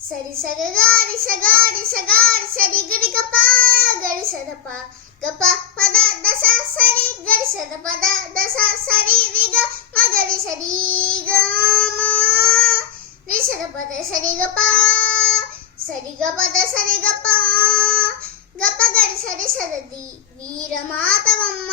ಸರಿ ಸಗಗಾರಿ ಸಗಾರಿ ಸಗಾ గరిసద ప గప పద దశ సరి గరిసద పద దశ సరి రిగ మగరి సరి గ మా రిషద పద సరి గప సరి గ పద సరి గప గప గరి సరి సదది వీరమాతవమ్మ